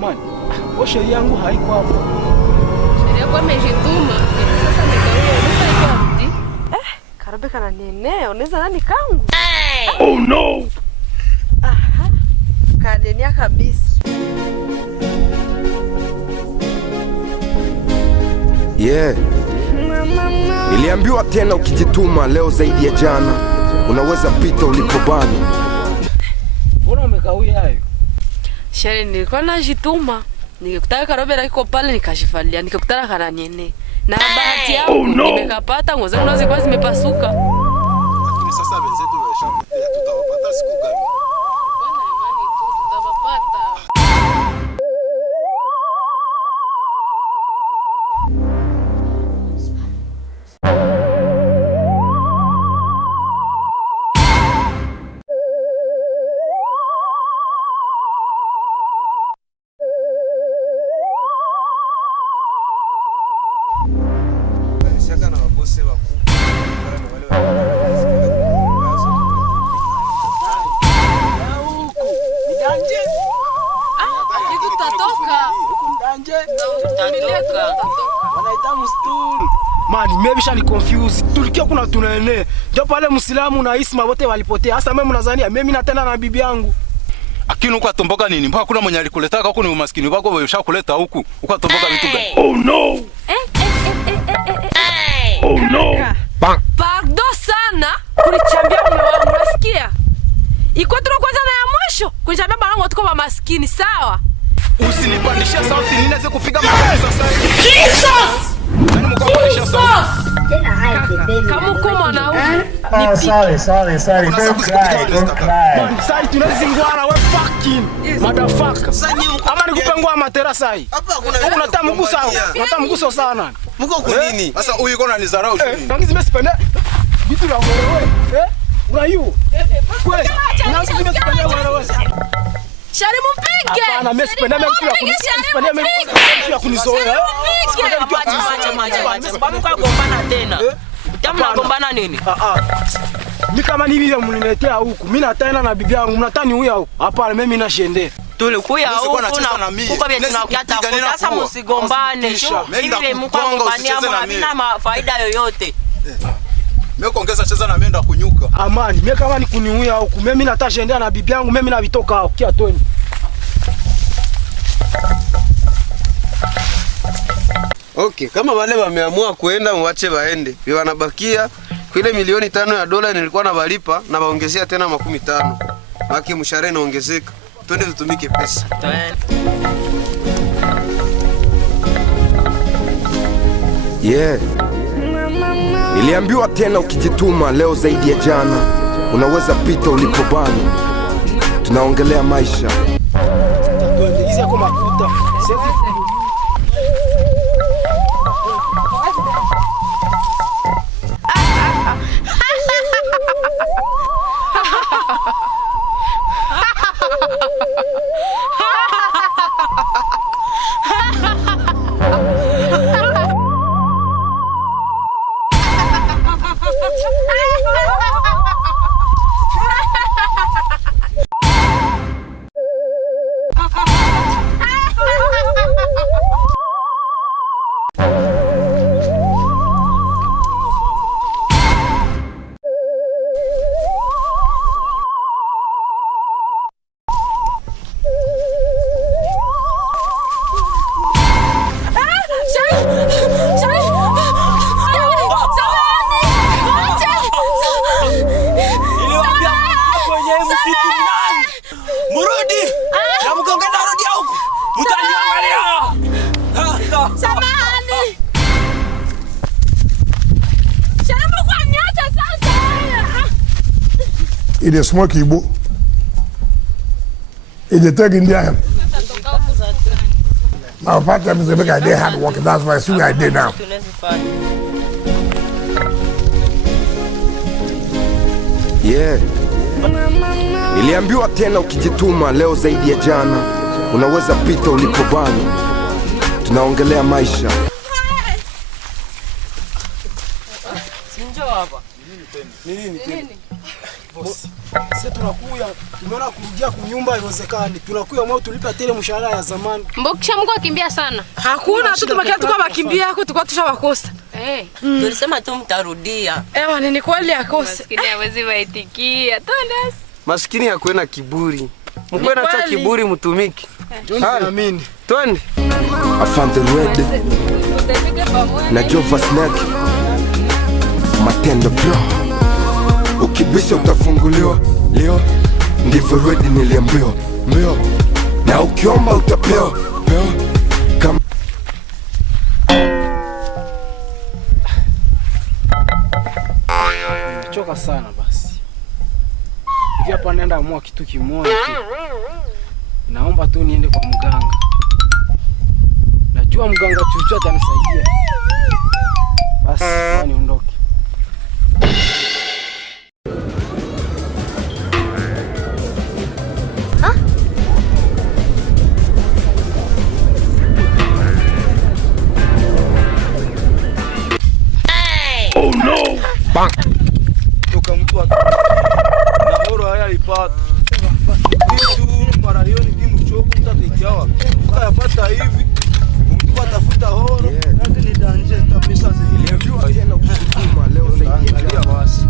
Man, sheria yangu haiko hapo. Sheria yako imejituma. Sasa nikaona Karobe kana nene, unaweza nani kangu? Oh no. Aha. Kadenia kabisa. Yeah. Niliambiwa tena ukijituma leo zaidi ya jana unaweza pita ulipobana. Mbona umekawia hayo? Sheria nilikuwa najituma. Nikikutana Karobe na kiko pale nikashifalia, nikikutana kana nene. Na bahati yangu nimekapata ngozi zangu zilikuwa zimepasuka. Lakini sasa wenzetu wameshapotea, tutawapata siku gani? bwana imani tu tutawapata. Shaka na mabosi wakubwa na wale Man, nimebisha ni confuse. Tulikia kuna tunaene. Ndio pale Muislamu na Isma wote walipotea. Sasa mimi mnazania mimi na tena na bibi yangu. Akini ukatomboka nini? Mpaka kuna mwenye alikuletea huko ni umaskini wako wewe ushakuleta huku. Ukatomboka vitu gani? Oh no. Oh no. Pardon sana. Kulichambia mume wangu unasikia? Iko tu kwanza na ya mwisho. Kulichambia balangu tuko maskini sawa? Usinipandishia sauti ninaweza kupiga makofi sasa hivi. Jesus! Nani mkopandisha sauti? Kama uko mwanaume. Oh, sorry. Don't cry. Sasa tunazingwana we fucking motherfucker. Ama nikupengwa matera sai. Unataka mgusa. Unataka mgusa sana. Mko kwa nini? Sasa huyu iko ananizarau chini. Tangi zimesipenda. Vitu vya wewe. Unaiu. Kweli. Na zimesipenda wewe. Shari mpige. Hapana, mimi sipenda mimi ya kunizoea. Sababu kwa gombana tena. Jamaa gombana nini? Mimi kama ni bibi mniletea huku. Mimi nataka na bibi yangu. Mnataka huyu au? Hapana, mimi nashende. Tulikuya huko na kuko vile tunakiata. Sasa msigombane. Hivi mko gombania hamna faida yoyote. Mimi kuongeza cheza na mimi ndo kunyuka. Amani, mimi kama ni kuniuia huku. Mimi nataka shende na bibi yangu. Mimi navitoka huko. Kia tweni. Okay, kama wale wameamua kuenda mwache waende. Wewe wanabakia ile milioni 5 ya dola nilikuwa nabalipa na waongezea tena 15. Maki mshahara inaongezeka. Twende tutumike pesa. Yeah. Niliambiwa tena ukijituma leo zaidi ya jana unaweza pita ulipobana. Tunaongelea maisha. Tuendeleze kwa makuta. It is smoke Igbo. It is taking there. My part time is make I did hard work. That's why I see I did now. Yeah. Niliambiwa tena ukijituma leo zaidi ya jana unaweza pita ulipobana. Tunaongelea maisha. Sinjo hapa. Nini? Boss. Sasa tunakuya Tumeona kurudia kunyumba haiwezekani. Tunakuwa mwao tulipa tele mshahara ya zamani. Mbokisha Mungu akimbia sana. Hakuna tu tumekia tu kwa makimbia yako tulikuwa tushawakosa. Tulisema tu mtarudia. Ni kweli akose. Maskini hawezi waitikia. Tondas. Maskini hakuena kiburi. Mkwena cha kiburi mtumiki. Amini. Twende. Afande Rwede na Jova Snake Matendo Pro. Ukibisha utafunguliwa. Leo ndivyo Rwede niliambiwa. Mbio na ukiomba utapewa. Kama choka sana basi. Hivi hapa naenda amua kitu kimoja tu. Naomba tu niende kwa mganga. Najua mganga chuchu atanisaidia. Basi niondoke. Oh no! Bang! Toka mtu na horo haya ipata. Kitu mara hiyo ni mchoko mtatekiawa. Ukayapata hivi. Mtu atafuta horo. Lakini danje pesa zile. tena ukituma leo zaidi ya basi.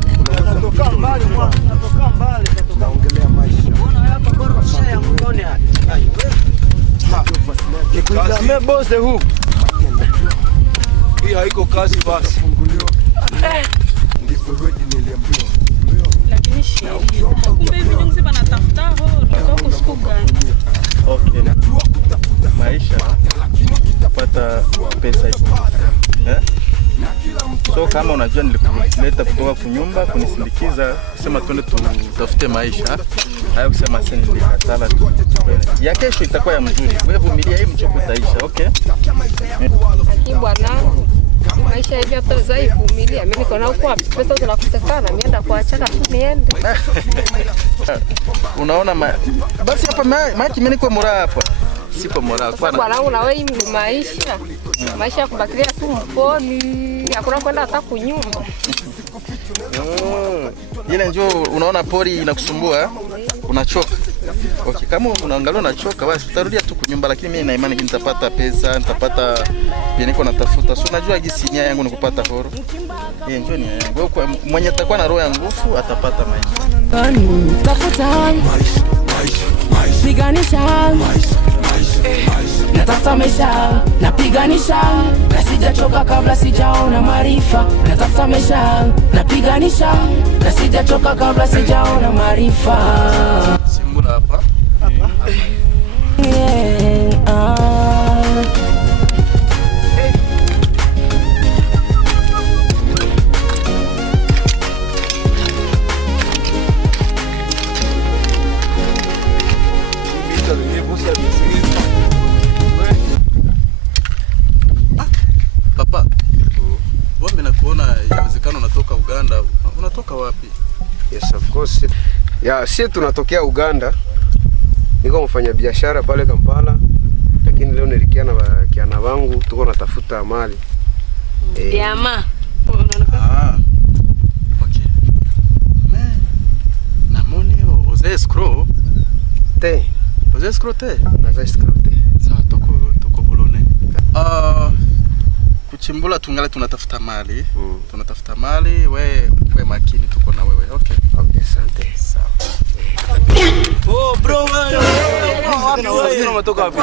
Unatoka mbali mwa. Unatoka mbali. Naongelea maisha. Unaona hapa kwa rusha ya mkone hadi. Kazi boss huu. Hii haiko kazi basi. Funguliwa. Ndivyo Rwede niliambiwa. Lakini sheria. Kumbe hivi ndio msiba natafuta horo. Kwa siku gani? Okay. Maisha kupata pesa hiyo. So kama unajua nilikuleta kutoka kunyumba kunisindikiza kusema twende tutafute maisha. Hayo kusema sasa nilikatala tu. Ya kesho itakuwa ya mzuri. Wewe vumilia hii mchoko utaisha, okay? Lakini bwanangu maisha hivi hata zaivumilia. Mimi niko na uko pesa zinakosekana, nienda kuachana tu niende. Unaona basi hapa maki mimi niko mura hapa. Sipo mora kwa na bwanangu na wewe maisha ya kubakilia tu mponi. Hakuna kwenda hata kunyumba. Ile njoo unaona pori inakusumbua, unachoka. Okay, kama unaangalia unachoka basi utarudia tu kunyumba, lakini mimi na imani nitapata pesa, nitapata niko natafuta. So unajua gisi nia yangu ni kupata horo. Njoo ni yangu. Mwenye atakuwa na roho ya nguvu atapata maisha. Tafuta piganisha natafuta maisha napiganisha na sijachoka kabla sijaona maarifa. Natafuta maisha napiganisha na sijachoka kabla sijaona maarifa. Simbura hapa. Papa, wewe nakuona inawezekana unatoka Uganda. Unatoka wapi? Yes, of course. Si tunatokea Uganda. Niko mfanya biashara pale Kampala. Lakini leo nilikia na kiana wangu tuko natafuta mali. Diama. Okay. Na moni oze scroll. Te. Oze scroll te. Na za scroll te. Sawa toko bolone. Kuchimbula tungale tunatafuta mali. Tunatafuta mali, we makini tuko na wewe. Okay. Okay, asante. Sawa. Oh bro, wewe unatoka wapi?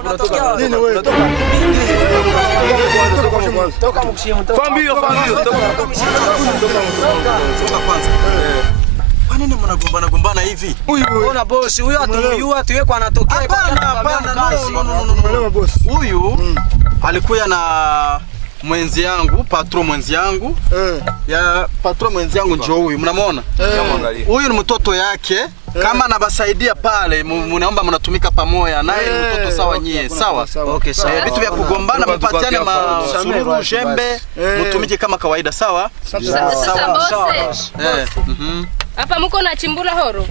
Unatoka nini wewe? Toka mkishimu. Fambio. Toka kwanza. Kwa nini mnagombana hivi? Ona boss, huyu atumjua tuwe kwa anatokea kwa hapana. No. Huyu alikuwa na mwenzi yangu, patron mwenzi yangu. Ya patron mwenzi yangu njoo huyu, mnamuona? Huyu ni mtoto yake. Kama anabasaidia pale, mnaomba mnatumika pamoja naye ni mtoto sawa nyie, sawa? Okay, sawa. Vitu vya kugombana mpatiane masururu, shembe, mtumike kama kawaida, sawa? Sawa. Hapa mko na chimbula horo.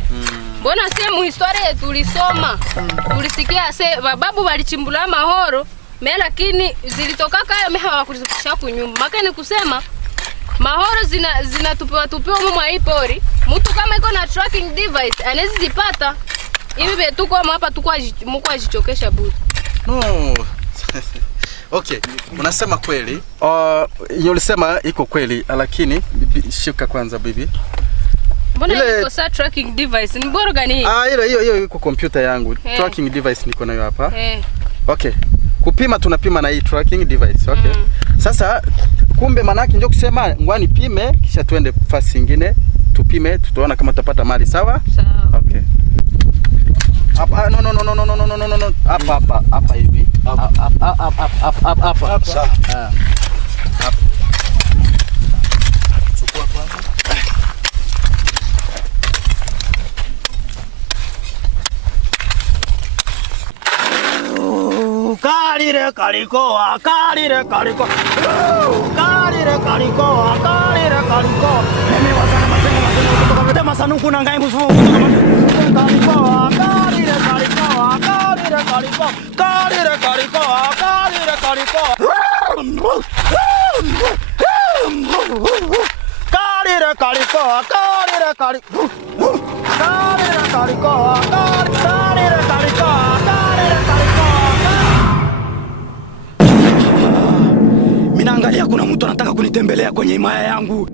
Mbona sehemu historia yetu tulisoma. Tulisikia babu walichimbula mahoro, lakini zilitoka kaya hawakushika kunyumba. Maka ni kusema Mahoro zinatupiwa mwa hii pori. Mtu kama iko na tracking device anaweza zipata. Hivi betu kwa hapa tukwa mko ajichokesha bure. No. Okay, unasema kweli. Ulisema iko kweli, lakini shika kwanza bibi. Mbona iko sa tracking device? Ni bora gani? Hiyo iko computer yangu. Tracking device niko nayo hapa. Okay. Kupima tunapima na hii tracking device, okay? Sasa kumbe manaki ndio kusema ngwani pime kisha tuende fasi nyingine tupime tutaona kama tutapata mali sawa? Sawa. Okay. Hapa no. Hapa hivi. Hapa. Sawa. Chukua kwanza. Kalire kaliko. Mimi wasana masenga kutoka vita masanuku na ngai musu. Minaangalia kuna mtu anataka kunitembelea kwenye himaya yangu.